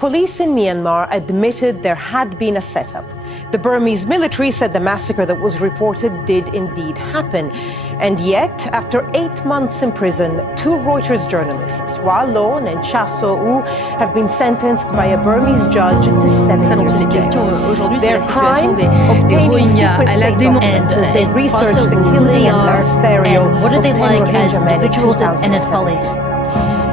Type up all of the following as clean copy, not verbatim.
police in Myanmar admitted there had been a setup. The Burmese military said the massacre that was reported did indeed happen. And yet, after 8 months in prison, 2 Reuters journalists, Wa Lon and Cha So-u, have been sentenced by a Burmese judge to 7 years in jail. Their crime, obtaining secret state documents as they researched the killing and mass burial of 10 Rohingya men in 2007.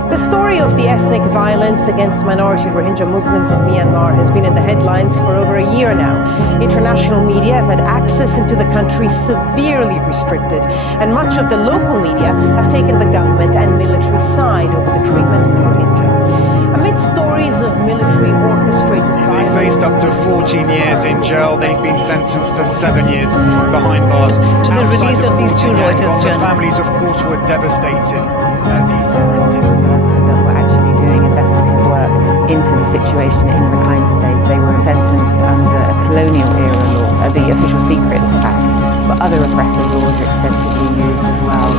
The story of the ethnic violence against minority Rohingya Muslims in Myanmar has been in the headlines for over a year now. International media have had access into the country severely restricted, and much of the local media have taken the government and military side over the treatment of the Rohingya. Amid stories of military orchestrated violence... They faced up to 14 years in jail. They've been sentenced to 7 years behind bars. To the release of these 2 Reuters journalists. The families, of course, were devastated. Into the situation in Rakhine State. They were sentenced under a colonial era law, the Official Secrets Act, but other repressive laws are extensively used as well.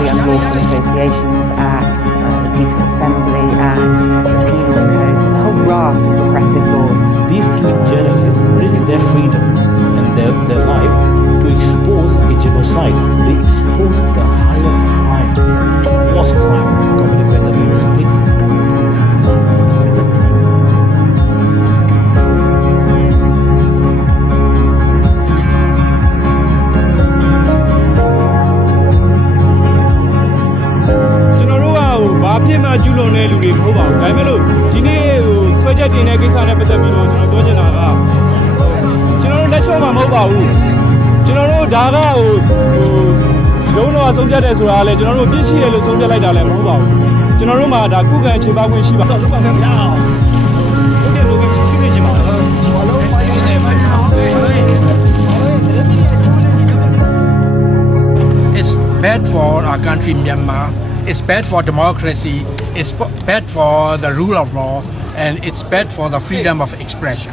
The Unlawful Associations Act, the Peaceful Assembly Act, the Penal Code. There's a whole raft of repressive laws. These 2 journalists risk their freedom and their life to expose a genocide. They expose the highest crime, the worst crime committed by the Burmese police. It's bad for our country, Myanmar. It's bad for democracy. It's bad for the rule of law, and it's bad for the freedom of expression.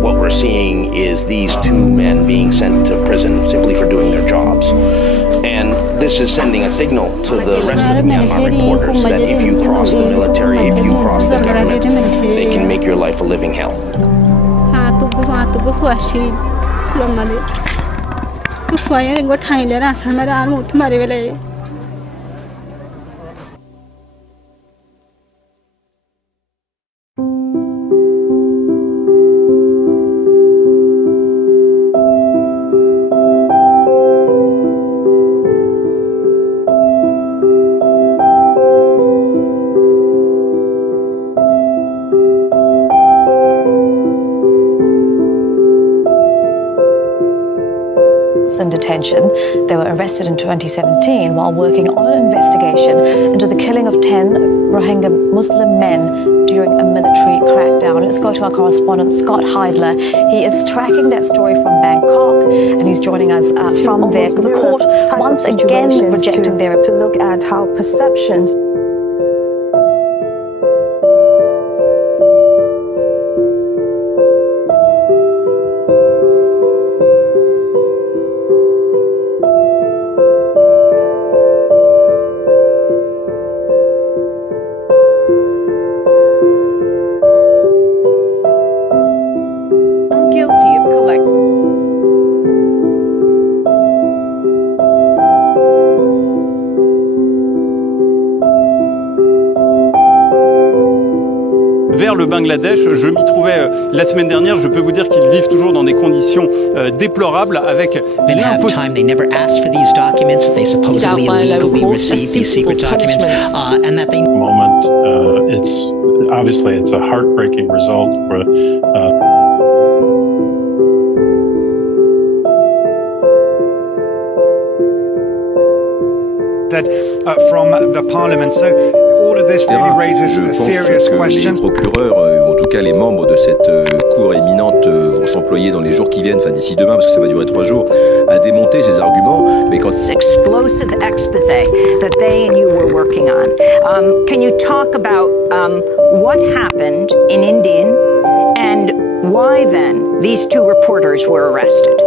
What we're seeing is these 2 men being sent to prison simply for doing their jobs. And this this is sending a signal to the rest of the Myanmar reporters that if you cross the military, if you cross the government, they can make your life a living hell. In detention. They were arrested in 2017 while working on an investigation into the killing of 10 Rohingya Muslim men during a military crackdown. Let's go to our correspondent Scott Heidler. He is tracking that story from Bangkok and he's joining us from there. The court once again rejecting their... To look at how perceptions... vers le Bangladesh. Je m'y trouvais la semaine dernière. Je peux vous dire qu'ils vivent toujours dans des conditions déplorables avec time. They never asked for these documents. They supposedly illegally received these secret documents. And that they... moment, it's a heartbreaking result for from the parliament. So all of this really raises serious questions. Les procureurs, en tout cas les membres de cette cour éminente, vont s'employer dans les jours qui viennent, enfin d'ici demain, parce que ça va durer 3 jours, à démonter ces arguments. Mais quand explosive expose that they and you were working on, can you talk about what happened in Indian and why then these 2 reporters were arrested?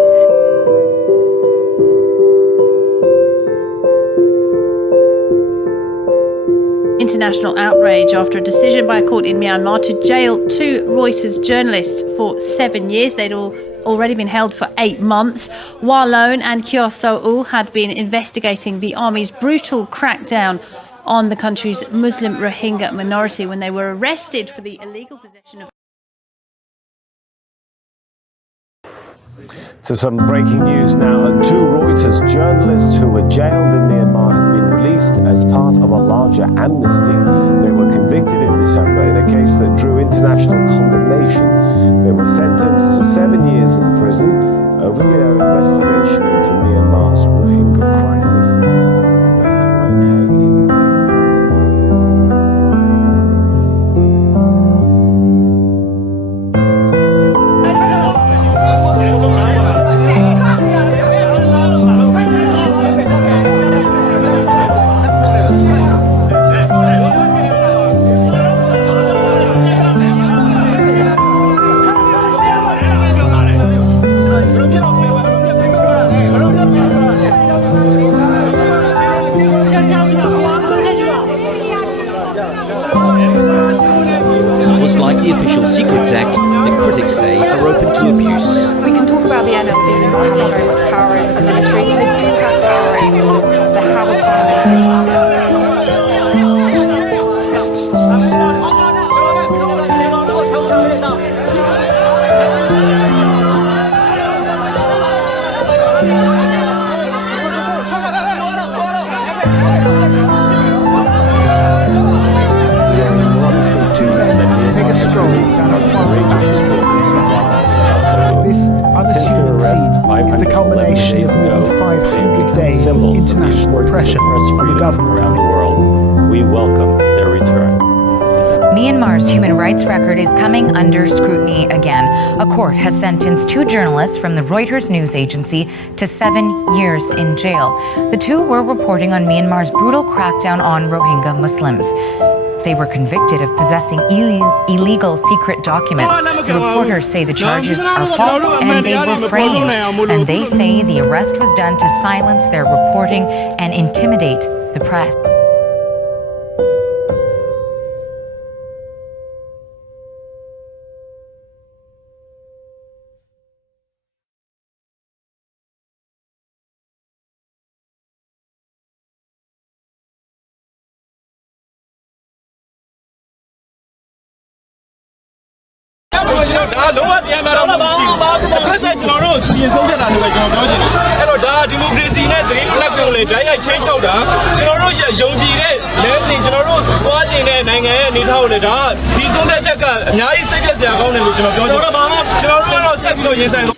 International outrage after a decision by a court in Myanmar to jail 2 Reuters journalists for 7 years. They'd already been held for 8 months. Walone and Kyaw Soe had been investigating the army's brutal crackdown on the country's Muslim Rohingya minority when they were arrested for the illegal possession of... To some breaking news now, and 2 Reuters journalists who were jailed in Myanmar have been released as part of a larger amnesty. They were convicted in December in a case that drew international condemnation. They were sentenced to 7 years in prison over their investigation into Myanmar's Rohingya crisis. I've now to Wayne Hay in like the Official Secrets Act that critics say are open to abuse. We can talk about the NLD not having very much power over the military. They do have power over the how the This unassuming scene is the culmination of more than 500 days of international pressure on the government around the world. We welcome their return. Myanmar's human rights record is coming under scrutiny again. A court has sentenced 2 journalists from the Reuters news agency to 7 years in jail. The 2 were reporting on Myanmar's brutal crackdown on Rohingya Muslims. they were convicted of possessing illegal secret documents. The reporters say the charges are false and they were framed. And they say the arrest was done to silence their reporting and intimidate the press.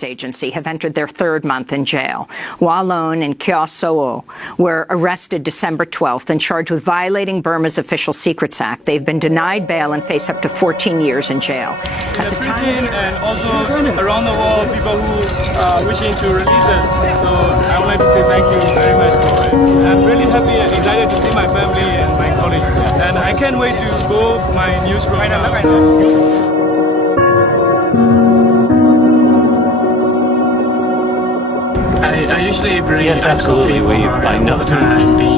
Agency have entered their third month in jail. Walon and Kyaw Soe were arrested December 12th and charged with violating Burma's Official Secrets Act. They've been denied bail and face up to 14 years in jail. At the time, and also around the world, people who are wishing to release us. So I would like to say thank you very much for it. I'm really happy and excited to see my family and my colleagues. And I can't wait to go my newsroom. I usually bring Yes, absolutely. I know.